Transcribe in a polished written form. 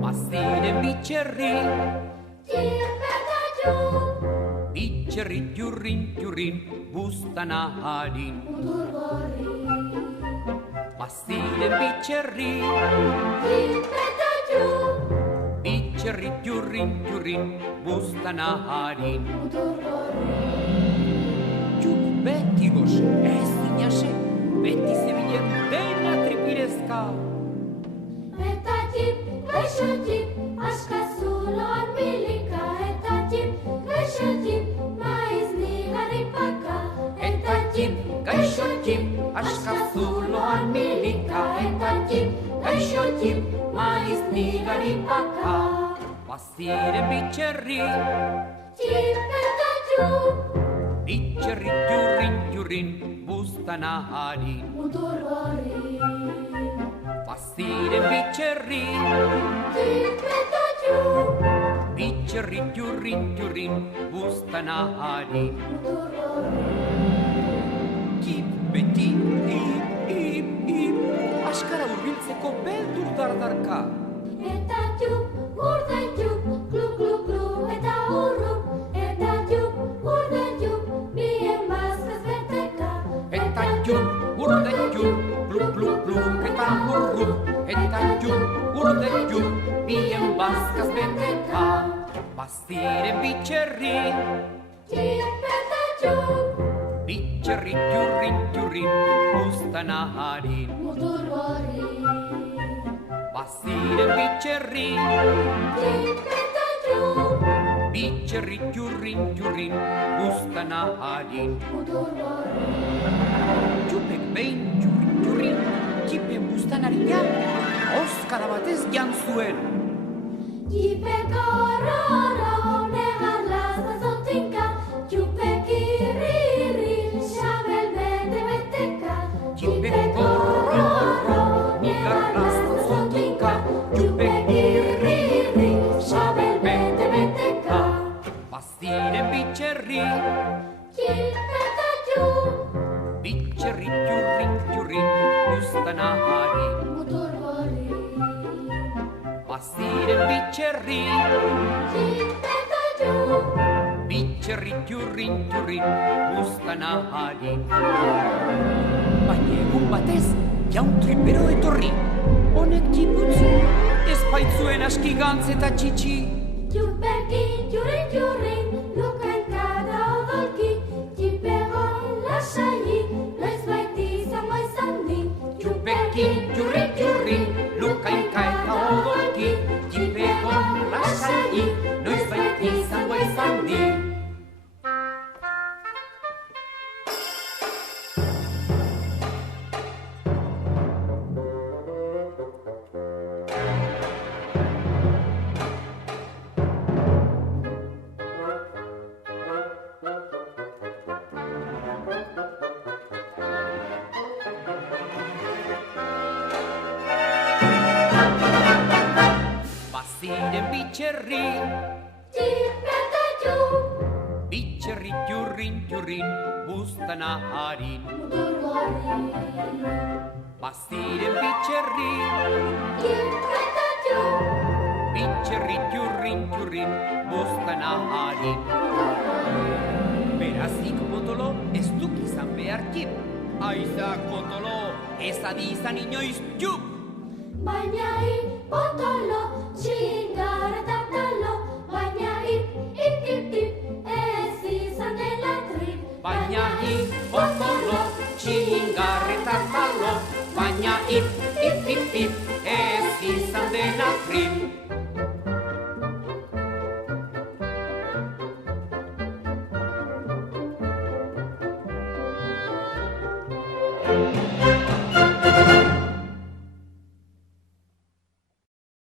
Mastine biccerri, biccerri giurrin, bustanaharin. Mastine biccerri, biccerri giurrin, bustanaharin. Ciuc betigos, estinjaše, beti se vidjem dena tripireska. Eta tip, gaixo tip, aska zuloan milika. Eta tip, gaixo tip, maiz nigari paka. Eta tip, gaixo tip, aska zuloan milika. Eta tip, gaixo tip, maiz nigari paka. Baziren bitxerri, Tip eta txup, bitxerri giurrin, buztanahari. mutur gorri. Baziren bitxerri, Tip eta txup, bitxerri giurrin, buztanahari. mutur gorri. Kip beti, ip, askara urbiltzeko beldur dardarka. Eta txup, urde txup, glu, glu, glu, eta urrup. Eta txup, urde txup, bien bazkaz beteka. Eta txup, urde txup, glu, eta hurru. Eta txup, urde txup, bien bazkaz beteka. Baziren bitxerri, Tip eta txup, bitxerri giurrin, buztanahari. mutur gorri. Baziren bitxerri, Tip eta txup, bitxerri giurrin, buztanahari. mutur gorri. Txupek behin giurrin, txipen buztanaria, oskara batez jan zuen. Txipek horroro, negar lasda zotinka. Txupek irri, xabel beteka. Txipek horroro, negar lasda zotinka. Txupek irri, xabel beteka. Baziren bitxerri, Tip eta txup, bitxerri giurrin, buztanahari. mutur gorri. Baziren bitxerri, Tip eta txup, bitxerri giurrin, buztanahari. Baina egun batez, jaun tripero etorri. Honek txiputzu, ez baitzuen aski gantz eta txitsi. Txupekin jurin, lukainka da odolki. Txipegon lasai, noiz baiti izango izan di. Txupekin jurin, lukainka eta odolki. Txipegon lasai, noizbait izango izan di. Baziren bitxerri, Tip eta txup, bitxerri giurrin, buztanahari. mutur gorri. Baziren bitxerri, Tip eta txup, bitxerri giurrin, buztanahari. Berazik potolo ez duk izan behar kip. Aizak potolo ez adi izan inoiz txup. baina potolo, txingar eta talo. Baina ip, ez izan dela trip. Baina potolo, txingar eta talo. Baina ip, ez izan dena trip.